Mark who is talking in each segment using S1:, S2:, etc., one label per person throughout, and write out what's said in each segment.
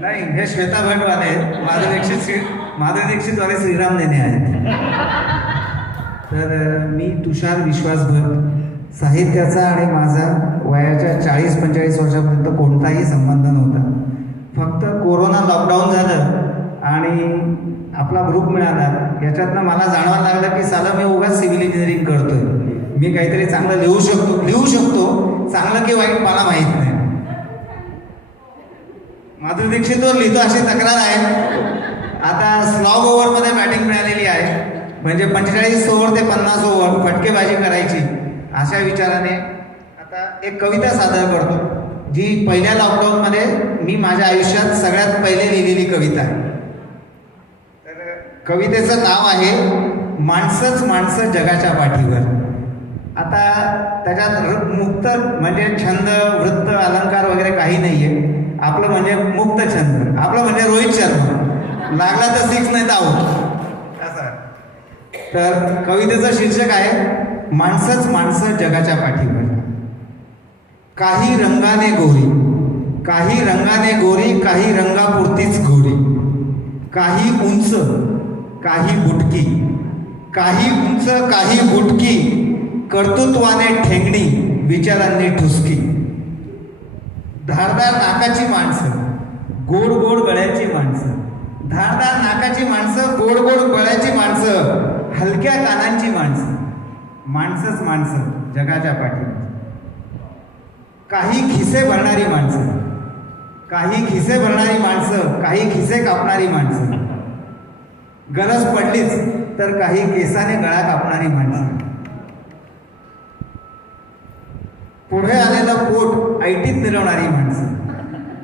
S1: नाही हे श्वेता भटवाले आहेत. माधव दीक्षित श्री माधव दीक्षितवाले श्रीराम नेने आहेत. तर मी तुषार विश्वास भट साहित्याचा आणि माझा वयाच्या चाळीस पंचेचाळीस वर्षापर्यंत कोणताही संबंध नव्हता. फक्त कोरोना लॉकडाऊन झालं आणि आपला ग्रुप मिळाला. याच्यातनं मला जाणवायला लागलं की साला मी उगाच सिव्हिल इंजिनिअरिंग करतोय. मी काहीतरी चांगलं लिहू शकतो लिहू शकतो. चांगलं की वाईट मला माहीत नाही. माधुरी दीक्षितवर लिहितो अशी तक्रार आहे. आता स्लॉग ओव्हरमध्ये बॅटिंग मिळालेली आहे. म्हणजे पंचेचाळीस ओव्हर ते पन्नास ओव्हर फटकेबाजी करायची अशा विचाराने आता एक कविता सादर करतो जी पहिल्या लॉकडाऊनमध्ये मी माझ्या आयुष्यात सगळ्यात पहिले लिहिलेली कविता आहे. तर कवितेचं नाव आहे माणसंच माणसं जगाच्या पाठीवर. आता त्याच्यात मुक्त म्हणजे छंद वृत्त अलंकार वगैरे काही नाहीये. आपलं म्हणजे मुक्त छंद. आपलं म्हणजे रोहित शर्मा. लागला तर सिक्स नाही तर आऊट असं तर कवितेचं शीर्षक आहे माणसंच माणसं जगाच्या पाठीवर. काही रंगाने गोरी काही रंगाने गोरी काही रंगापुरतीच गोरी काही उंच काही बुटकी. काही उंच काही बुटकी. कर्तृत्वाने ठेंगणी विचारांनी ठुसकी. धारदार नाकाची माणसं गोड गोड गळ्याची माणसं. धारदार नाकाची माणसं गोड गोड गळ्याची माणसं हलक्या कानांची माणसं. माणसंच माणसं जगाच्या पाठीवर काही खिसे भरणारी माणसं. काही खिसे भरणारी माणसं काही खिसे कापणारी माणसं. गरज पडलीच तर काही केसाने गळा कापणारी माणसं. पुढे आलेलं पोट ऐटीत मिरवणारी माणसं.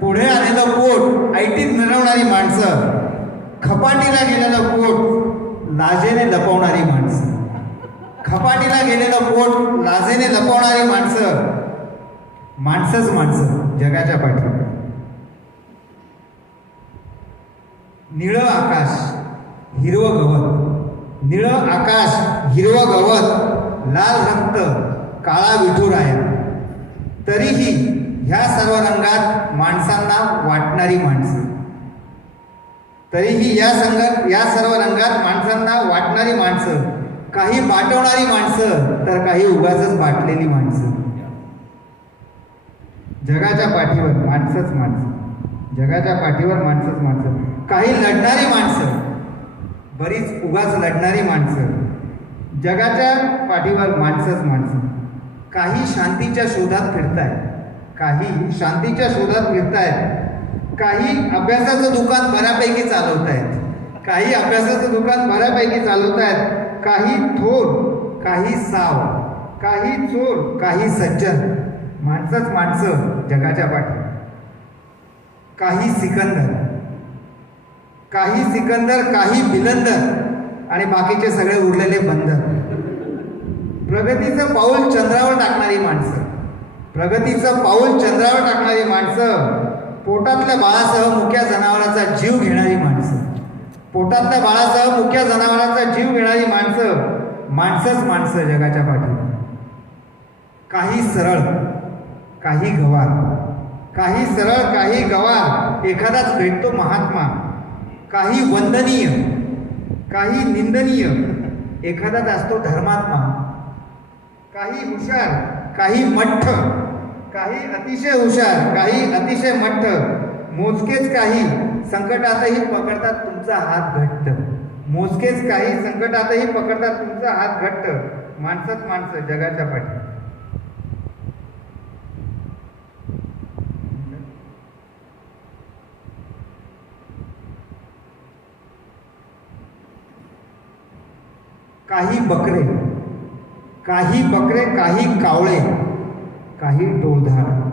S1: पुढे आलेलं पोट ऐटीत मिरवणारी माणसं. खपाटीला गेलेलं पोट लाजेने लपवणारी माणसं. खपाटीला गेलेलं पोट लाजेने लपवणारी माणसं. माणसंच माणसं जगाच्या पाठीवर निळं आकाश हिरवं गवत. निळं आकाश हिरवं गवत लाल रक्त काळा विठुराया. तरीही ह्या सर्व रंगात माणसांना वाटणारी माणसं. तरीही या संघ या सर्व रंगात माणसांना वाटणारी माणसं काही बाटवणारी माणसं तर काही उगाच बाटलेली माणसं. जगाच्या पाठीवर माणसंच माणसं. जगाच्या पाठीवर माणसंच माणसं. काही लढणारी माणसं बरीच उगाच लढणारी माणसं. जगाच्या पाठीवर माणसंच माणसं. काही शांतीच्या शोधात फिरतायत काही शांतीच्या शोधात फिरतायत काही अभ्यासाचं दुकान बऱ्यापैकी चालवत आहेत काही अभ्यासाचं दुकान बऱ्यापैकी चालवत आहेत काही थोर काही साव काही चोर काही सज्जन. माणसंच माणसं जगाच्या पाठी. काही सिकंदर. काही सिकंदर काही बिलंदर आणि बाकीचे सगळे उरलेले बंदर. प्रगतीचं पाऊल चंद्रावर टाकणारी माणसं. प्रगतीचं पाऊल चंद्रावर टाकणारी माणसं. पोटातल्या बाळासह मुख्या जनावराचा जीव घेणारी माणसं. पोटातल्या बाळासह मुख्या जनावराचा जीव घेणारी माणसं. माणसंच माणसं जगाच्या पाठीवर काही सरळ काही गवार. काही सरळ काही गवार. एखादाच भेटतो महात्मा. काही वंदनीय. काही निंदनीय. एखादाच असतो धर्मात्मा. काही हुशार काही मठ्ठ काही अतिशय हुशार काही अतिशय मठ्ठ मोजकेच काही संकटातही पकडतात तुमचा हात घट्ट. मोजकेच काही संकटातही पकडतात तुमचा हात घट्ट. माणसात माणसं जगाच्या पाठी. काही बकरे. काही बकरे काही कावळे काही टोळधाड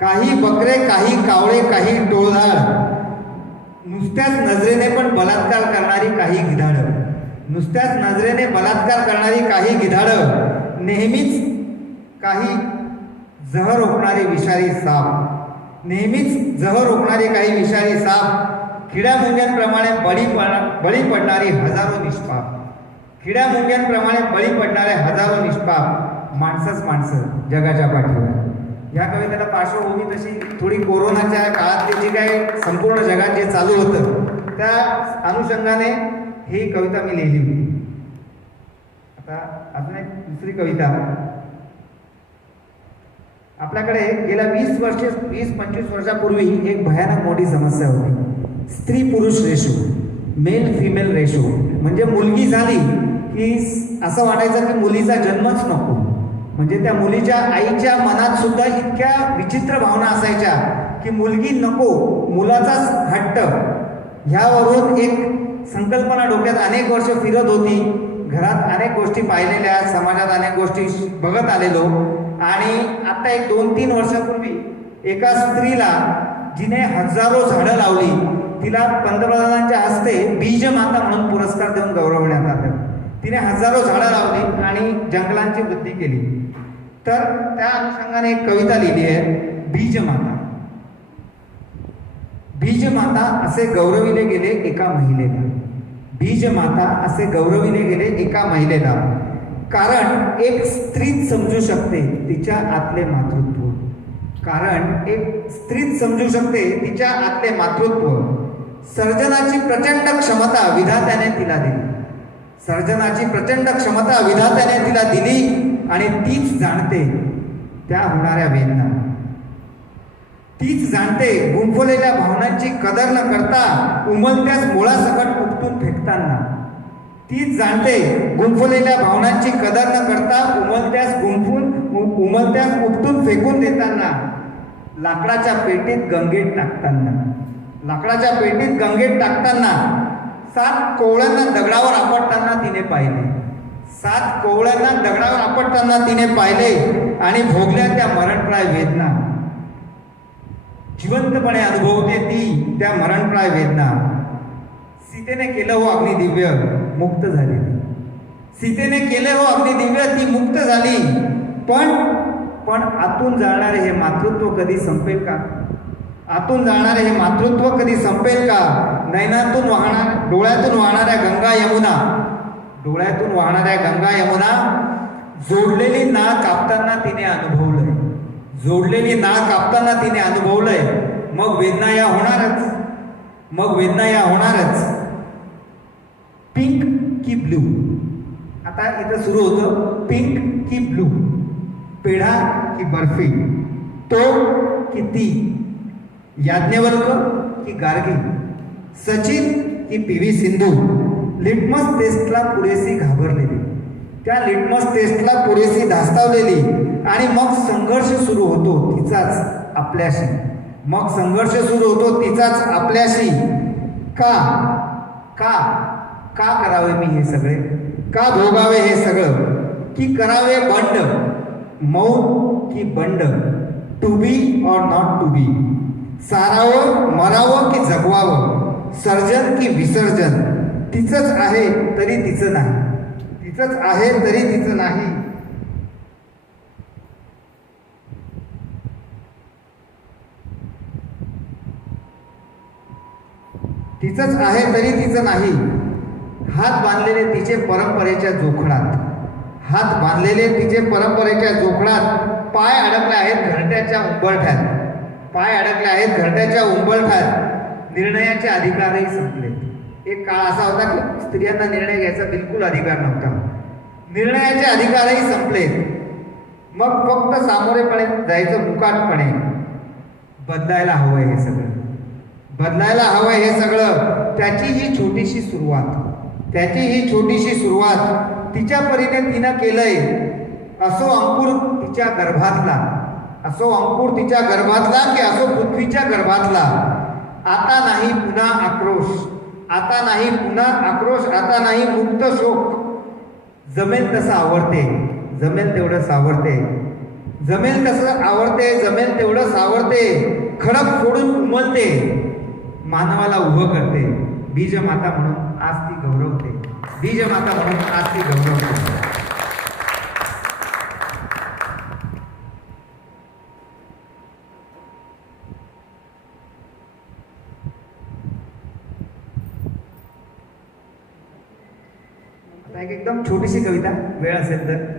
S1: काही बकरे काही कावळे काही टोळधाड नुसत्याच नजरेने पण बलात्कार करणारी काही गिधाडं. नुसत्याच नजरेने बलात्कार करणारी काही गिधाडं. नेहमीच काही जहर ओकणारे विषारी साप. नेहमीच जहर ओकणारे काही विषारी साप. किड्या मुंग्यांप्रमाणे बळी पड बळी पडणारी हजारो निष्पाप. किड्या बळी पडणारे हजारो निष्पाप माणसंच माणसं जगाच्या पाठीवर. या कवितेला पार्श्वभूमी तशी थोडी कोरोनाच्या काळातली जी काही संपूर्ण जगात जे चालू होतं त्या अनुषंगाने ही कविता मी लिहिली होती. आता अजून एक दुसरी कविता. आपल्याकडे गेल्या वीस वर्ष वीस पंचवीस वर्षापूर्वी एक भयानक मोठी समस्या होती. स्त्री पुरुष रेशो मेल फिमेल रेशो म्हणजे मुलगी झाली की असं वाटायचं की मुलीचा जन्मच नको. म्हणजे त्या मुलीच्या आईच्या मनात सुद्धा इतक्या विचित्र भावना असायच्या की मुलगी नको मुलाचाच हट्ट. ह्यावरून एक संकल्पना डोक्यात अनेक वर्ष फिरत होती. घरात अनेक गोष्टी पाहिलेल्या समाजात अनेक गोष्टी बघत आलेलो. आणि आता एक दोन तीन वर्षापूर्वी एका स्त्रीला जिने हजारो झाडं लावली. तिला पंतप्रधानांच्या हस्ते बीज माता म्हणून पुरस्कार देऊन गौरवण्यात आलं. तिने हजारो झाडं लावली आणि जंगलांची वृद्धी केली. तर त्या अनुषंगाने एक कविता लिहिली आहे बीज माता. बीज माता असे गौरविले गेले एका महिलेला. बीज माता असे गौरविले गेले एका महिलेला. कारण एक स्त्रीच समजू शकते तिच्या आतले मातृत्व. कारण एक स्त्रीच समजू शकते तिच्या आतले मातृत्व. सर्जनाची प्रचंड क्षमता विधात्याने तिला दिली. सर्जनाची प्रचंड क्षमता विधात्याने तिला दिली आणि तीच जाणते त्या होणाऱ्या वेदना. तीच जाणते गुंफलेल्या भावनांची कदर न करता उमलत्यास मुळासकट उपटून फेकताना. तीच जाणते गुंफलेल्या भावनांची कदर न करता उमलत्यास गुंफून उमलत्यास उपटून फेकून देताना. लाकडाच्या पेटीत गंगेत टाकताना. लाकडाच्या पेटीत गंगेत टाकताना सात कोवळ्यांना दगडावर आपटताना तिने पाहिले. सात कोवळ्यांना दगडावर आपटताना तिने पाहिले आणि भोगल्या त्या मरणप्राय वेदना. जिवंतपणे अनुभवते ती त्या मरणप्राय वेदना. सीतेने केलं हो अग्निदिव्य मुक्त झाली. सीतेने केले हो अग्निदिव्य ती मुक्त झाली. पण पण आतून जाणारे हे मातृत्व कधी संपेल का? आतून जाणारे हे मातृत्व कधी संपेल का? नैनातून वाहणार डोळ्यातून वाहणाऱ्या गंगा यमुना डोळ्यातून वाहणाऱ्या गंगा यमुना जोडलेली नाळ कापताना तिने अनुभवलंय. जोडलेली नाळ कापताना तिने अनुभवलंय. मग वेदना या होणारच. मग वेदना या होणारच. पिंक की ब्लू आता इथं सुरू होतं. पिंक की ब्लू पेढा की बर्फी. तो की ती याज्ञवर्ग की गार्गी. सचिन की पी व्ही सिंधू लिटमस टेस्टला पुरेशी घाबरलेली. त्या लिटमस टेस्टला पुरेशी धास्तावलेली आणि मग संघर्ष सुरू होतो तिचाच आपल्याशी. मग संघर्ष सुरू होतो तिचाच आपल्याशी. का? का? का करावे मी हे सगळे? का भोगावे हे सगळं? की करावे बंड? मौन की बंड? टू बी और नॉट टू बी सारावं मरावं की जगवावं? सर्जन की विसर्जन. तिचंच आहे तरी तिचं नाही. तिचंच आहे तरी तिचं नाही. तिचंच आहे तरी तिचं नाही. हात बांधलेले तिचे परंपरेच्या जोखडात. हात बांधलेले तिचे परंपरेच्या जोखडात पाय अडकले आहेत घरट्याच्या उंबरठ्यात. पाय अडकले आहेत घरट्याच्या उंबरठ्यात. निर्णयाचे अधिकारही संपले. एक काळ असा होता की स्त्रियांना निर्णय घ्यायचा बिलकुल अधिकार नव्हता. निर्णयाचे अधिकारही संपले. मग फक्त सामोरेपणे जायचं मुकाटपणे. बदलायला हवंय हे सगळं. बदलायला हवंय हे सगळं. त्याची ही छोटीशी सुरुवात. त्याची ही छोटीशी सुरुवात तिच्या परीने तिनं केलंय. असो अंकुर तिच्या गर्भातला. असो अंकुर तिच्या गर्भातला की असो पृथ्वीच्या गर्भातला. आता नाही पुन्हा आक्रोश. आता नाही पुन्हा आक्रोश आता नाही मुक्त शोक. जमेल तसं आवडते जमेल तेवढं सावरते. जमेल तसं आवडते जमेल तेवढं सावरते. खडक फोडून उमलते. मानवाला उभं करते. बीज माता म्हणून आज ती गौरवते. बीज माता म्हणून आज ती गौरवते. एक एकदम छोटीशी कविता वेळ असेल तर.